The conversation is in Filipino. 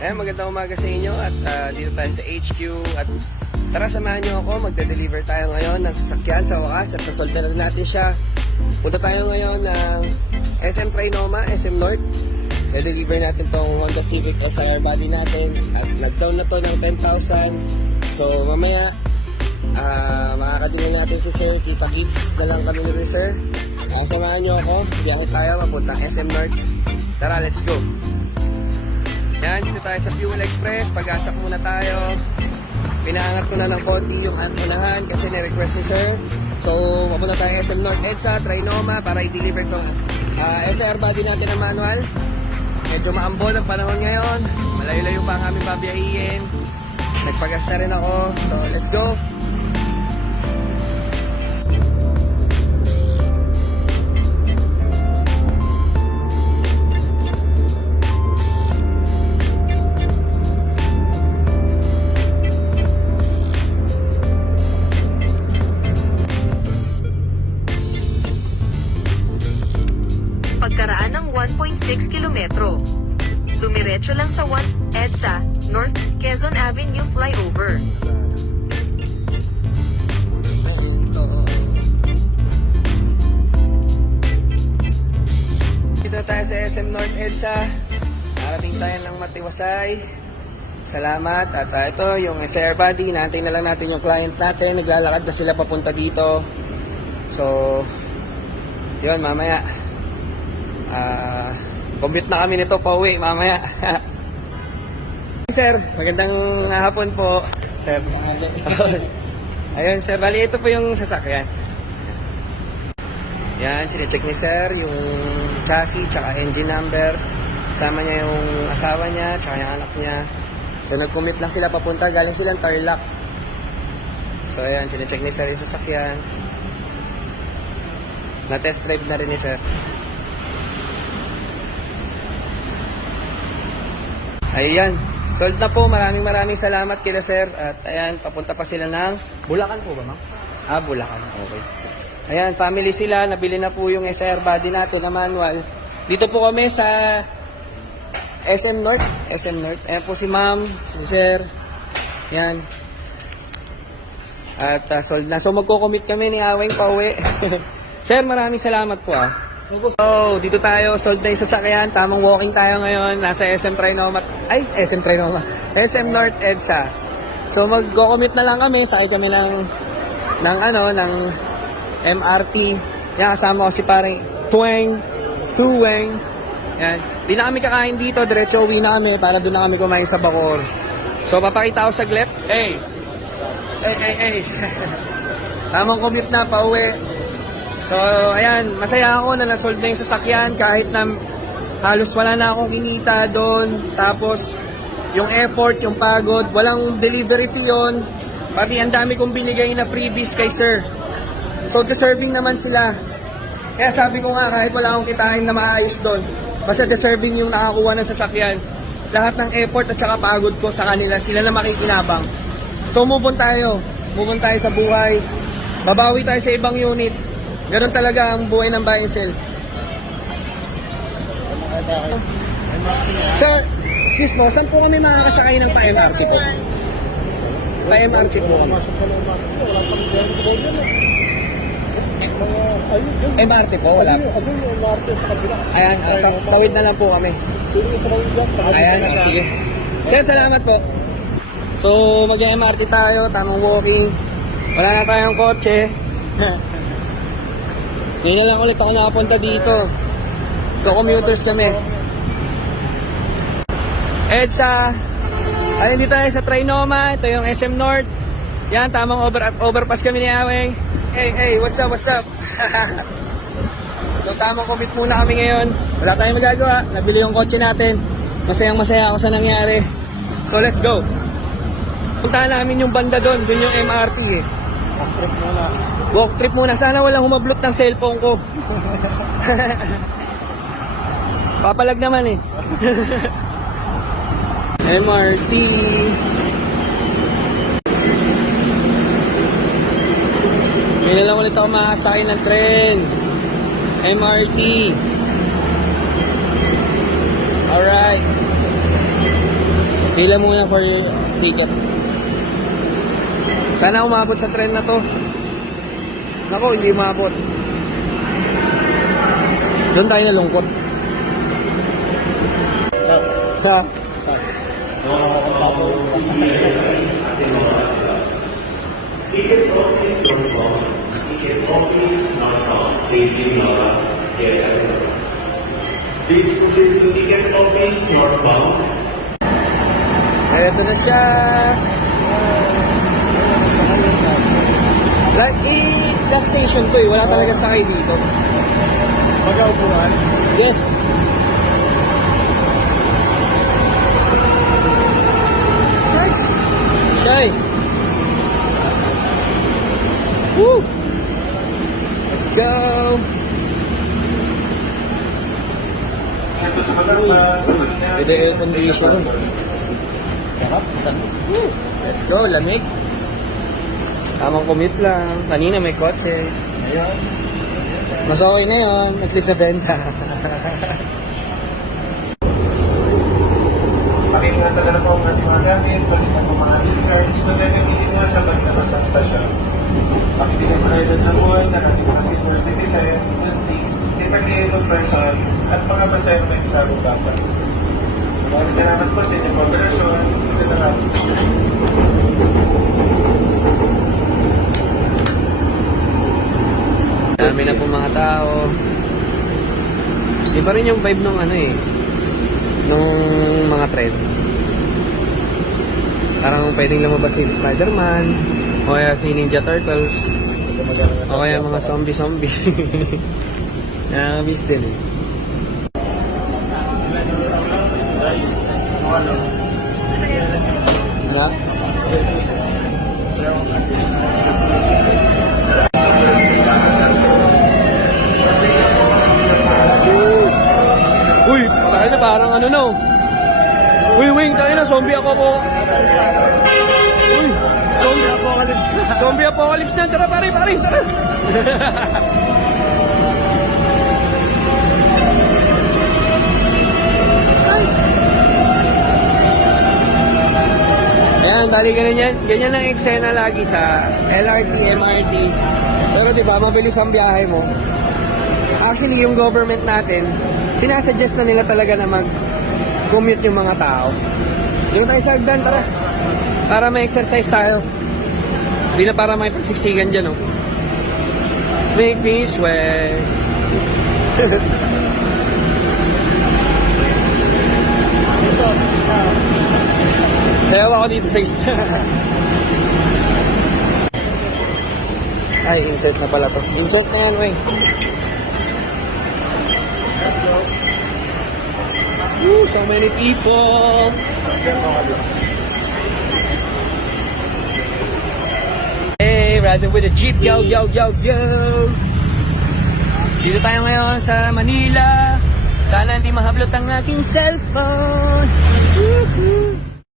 Magandang umaga sa inyo at dito tayo sa HQ at tara samahan nyo ako, magde-deliver tayo ngayon ng sasakyan sa wakas at nasolve na natin siya. Punta tayo ngayon ng SM Trinoma, SM North. I-deliver natin tong Honda Civic SR body natin at nag-down na to ng 10,000. So mamaya makakadungan natin si Sir, kita-kits na lang kami ni Sir. Samahan nyo ako, biyahe tayo papuntang SM North. Tara, let's go! Yan, dito tayo sa Fuel Express. Pag-asak muna tayo. Pinaangat ko na ng konti yung unahan kasi ni-request ni Sir. So, papunta tayo SM North EDSA, Trinoma para i-deliver itong SR body natin ng manual. Medyo maambon ang panahon ngayon. Malayo-layo pa ang aming babiyahiin. Nagpagas na rin ako. So, let's go! Pagkaraan ng 1.6 kilometro. Dumiretso lang sa 1 EDSA, North Quezon Avenue Flyover. Dito tayo sa SM North EDSA. Narating tayo ng Matiwasay. Salamat. At ito yung SR body. Naantay na lang natin yung client natin. Naglalakad na sila papunta dito. So, yun mamaya. Commute na kami nito pauwi mamaya. Sir, magandang hapon po. Sir. Ayun sir, bali ito po yung sasakyan. Yan, sinecheck ni sir yung chassis tsaka engine number. Kasama niya yung asawa niya tsaka yung anak niya. So nag-commute lang sila papunta, galing silang Tarlac. So ayan, sinecheck ni sir yung sasakyan. Na-test drive na rin ni sir. Ayan, sold na po. Maraming salamat kila sir. At ayan, papunta pa sila ng Bulacan po ba, ma'am? Bulacan. Okay. Ayan, family sila. Nabili na po yung SR body natin na manual. Dito po kami sa SM North. SM North. Ayan po si ma'am, si sir. Ayan. At sold na. So magko-commit kami ni Aweng pauwi. Sir, maraming salamat po So, dito tayo, sold na yung sasakyan, tamang walking tayo ngayon, nasa SM Trinoma, SM North EDSA. So, mag-commute na lang kami, sakay kami ng MRT. Yan, kasama ko si parang Tuweng. Yan. Di na kami kakain dito, diretso uwi na kami para doon na kami kumain sa Bacoor. So, papakita ko saglit. Hey! Tamang commute na, pauwi. So, ayan, masaya ako na nasolve na yung sasakyan kahit na halos wala na akong kinita doon. Tapos, yung effort, yung pagod, walang delivery fee yun. Pati ang dami kong binigay na freebies kay sir. So, deserving naman sila. Kaya sabi ko nga, kahit wala akong kitain na maayos doon, basta deserving yung nakakuha ng sasakyan. Lahat ng effort at saka pagod ko sa kanila, sila na makikinabang. So, move on tayo. Move on tayo sa buhay. Babawi tayo sa ibang unit. Ganun talaga ang buhay ng buy and sell. Sir, excuse mo, saan po kami makakasakay ng pa-MRT po? Pa-MRT po kami. MRT po, wala po. Ayan, tawid na lang po kami. Ayan, sige. Sir, salamat po. So, mag-MRT tayo, tamang walking. Wala na tayong kotse. Ngayon na lang ulit ako nakapunta dito. So, commuters kami. EDSA. Ayun dito tayo sa Trinoma. Ito yung SM North. Yan, tamang overpass kami ni Aweng. Hey, what's up? So, tamang commute muna kami ngayon. Wala tayong magagawa. Nabili yung kotse natin. Masayang-masaya ako sa nangyari. So, let's go. Puntahan namin yung banda doon. Doon yung MRT eh. Walk trip muna. Sana walang humablot ng cellphone ko. Papalag naman eh. MRT. Ngayon na lang ulit ako makasakay ng tren. MRT. Alright. Pila muna for ticket. Sana umabot sa trend na to. Nako, hindi umabot. Doon tayo nalungkot. Ha? Ticket office northbound. Ticket office northbound. Please proceed to ticket office northbound. Eto na siya. Last station ko eh. Wala talaga sakay dito. Mag-aupuan? Yes. Guys. Woo! Let's go! Ito yung air condition. Sarap. Woo! Let's go, lamig. Tamang commute lang. Kanina may kotse. Ngayon, Mas okay na yun. At least nabenta. pakinggan na po ang ating mga gamit, pakinggan po mga ID cards na gagamitin mo sa pagtatas ng stasyon. Pakinggan mo na sa buhay ng ating mga senior citizen, buntis, disabled person, at mga pasayang may isabong bata. Maraming salamat po sa inyong kooperasyon. Ito na lang. Dami na po mga tao. Iba rin yung vibe nung ano eh. Nung mga trend. Parang pwedeng lumabas si Spider-Man. O kaya si Ninja Turtles. O kaya mga zombie-zombie. Nakakamiss din eh. Wala? Uy, tayo na parang ano no. Uy, wing, tayo na, zombie ako po. Uy, zombie apocalypse na. Tara, pare, tara. Ayan, bali ganyan ang eksena lagi sa LRT, MRT. Pero di ba, mabilis ang biyahe mo. Actually, yung government natin, sinasuggest na nila talaga na mag-commute yung mga tao. Yung tayo sa hagdan, tara. Para may-exercise tayo. Hindi na para may pagsiksikan dyan, oh. Make me sweat. Sayaw ako dito sa isa. Ay, insert na pala to. Insert na yan, wey. Woo, so many people. Hey, riding with a jeep. Yo. Dito tayo ngayon sa Manila. Sana hindi mahablot ang aking cellphone. Woohoo!